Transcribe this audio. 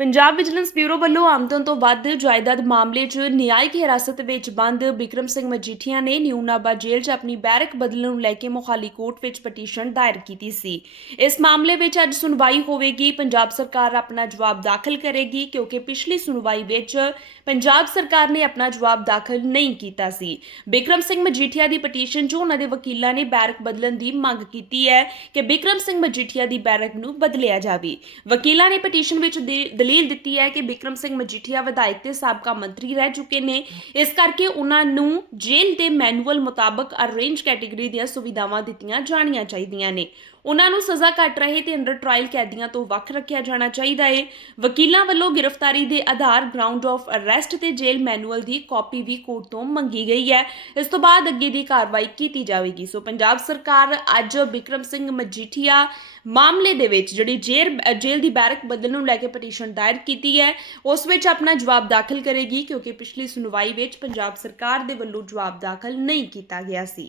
Punjab vigilance bureau ਵੱਲੋਂ ਆਮਦਨ ਤੋਂ ਵੱਧ ਜਾਇਦਾਦ ਮਾਮਲੇ 'ਚ ਨਿਆਇਕ ਹਿਰਾਸਤ ਵਿੱਚ ਬੰਦ ਬਿਕਰਮ ਸਿੰਘ ਮਜੀਠੀਆ ਨੇ ਨਿਊਨਾਬਾ ਜੇਲ੍ਹ 'ਚ ਆਪਣੀ ਬੈਰਕ ਬਦਲਣ ਨੂੰ ਲੈ ਕੇ ਮੋਹਾਲੀ ਕੋਰਟ ਵਿੱਚ ਪਟੀਸ਼ਨ ਦਾਇਰ ਕੀਤੀ ਸੀ। ਇਸ ਮਾਮਲੇ ਵਿੱਚ ਅੱਜ ਸੁਣਵਾਈ ਹੋਵੇਗੀ, ਪੰਜਾਬ ਸਰਕਾਰ ਆਪਣਾ ਜਵਾਬ ਦਾਖਲ ਕਰੇਗੀ ਕਿਉਂਕਿ ਪਿਛਲੀ ਸੁਣਵਾਈ ਵਿੱਚ ਪੰਜਾਬ ਸਰਕਾਰ ਨੇ ਆਪਣਾ ਜਵਾਬ ਦਾਖਲ ਨਹੀਂ ਕੀਤਾ ਸੀ। ਬਿਕਰਮ ਸਿੰਘ ਮਜੀਠੀਆ ਦੀ ਪਟੀਸ਼ਨ 'ਚ ਉਹਨਾਂ ਦੇ ਵਕੀਲਾਂ ਨੇ ਬੈਰਕ ਬਦਲਣ ਦੀ ਮੰਗ ਕੀਤੀ ਹੈ ਕਿ ਬਿਕਰਮ ਸਿੰਘ ਮਜੀਠੀਆ ਦੀ ਬੈਰਕ ਨੂੰ ਬਦਲਿਆ ਜਾਵੇ। ਵਕੀਲਾਂ ਨੇ ਪਟੀਸ਼ਨ ਵਿੱਚ ਦਲੀਲ ਦਿੱਤੀ ਹੈ ਕਿ ਬਿਕਰਮ ਸਿੰਘ ਮਜੀਠੀਆ ਵਿਧਾਇਕ ਤੇ ਸਾਬਕਾ ਮੰਤਰੀ ਰਹਿ ਚੁੱਕੇ ਨੇ। ਇਸ ਕਰਕੇ ਉਹਨਾਂ ਨੂੰ ਜੇਲ੍ਹ ਦੇ ਮੈਨੂਅਲ ਮੁਤਾਬਕ ਅਰੇਂਜ ਕੈਟਾਗਰੀ ਦੀਆਂ ਸੁਵਿਧਾਵਾਂ ਦਿੱਤੀਆਂ ਜਾਣੀਆਂ ਚਾਹੀਦੀਆਂ ਨੇ। ਉਹਨਾਂ ਨੂੰ ਸਜ਼ਾ ਘੱਟ ਰਹੇ ਤੇ ਅੰਡਰ ਟ੍ਰਾਇਲ ਕੈਦੀਆਂ ਤੋਂ ਵੱਖ ਰੱਖਿਆ ਜਾਣਾ ਚਾਹੀਦਾ ਹੈ ਵਕੀਲਾਂ ਵੱਲੋਂ ਗ੍ਰਿਫਤਾਰੀ ਦੇ ਆਧਾਰ ਗਰਾਊਂਡ ਆਫ ਅਰੈਸਟ ਤੇ ਜੇਲ੍ਹ ਮੈਨੂਅਲ ਦੀ ਕਾਪੀ ਵੀ ਕੋਰਟ ਤੋਂ ਮੰਗੀ ਗਈ ਹੈ। ਇਸ ਤੋਂ ਬਾਅਦ ਅੱਗੇ ਦੀ ਕਾਰਵਾਈ ਕੀਤੀ ਜਾਵੇਗੀ। ਸੋ ਪੰਜਾਬ ਸਰਕਾਰ ਅੱਜ ਬਿਕਰਮ ਸਿੰਘ ਮਜੀਠੀਆ ਮਾਮਲੇ ਦੇ ਵਿੱਚ ਜਿਹੜੀ ਜੇਲ੍ਹ ਜੇਲ੍ਹ ਦੀ ਬੈਰਕ ਬਦਲਣ ਨੂੰ ਲੈ ਕੇ ਪਟੀਸ਼ਨ ਦਾਇਰ ਕੀਤੀ ਹੈ। ਉਸ ਵਿੱਚ ਆਪਣਾ ਜਵਾਬ ਦਾਖਲ ਕਰੇਗੀ ਕਿਉਂਕਿ ਪਿਛਲੀ ਸੁਣਵਾਈ ਵਿੱਚ ਪੰਜਾਬ ਸਰਕਾਰ ਦੇ ਵੱਲੋਂ ਜਵਾਬ ਦਾਖਲ ਨਹੀਂ ਕੀਤਾ ਗਿਆ ਸੀ।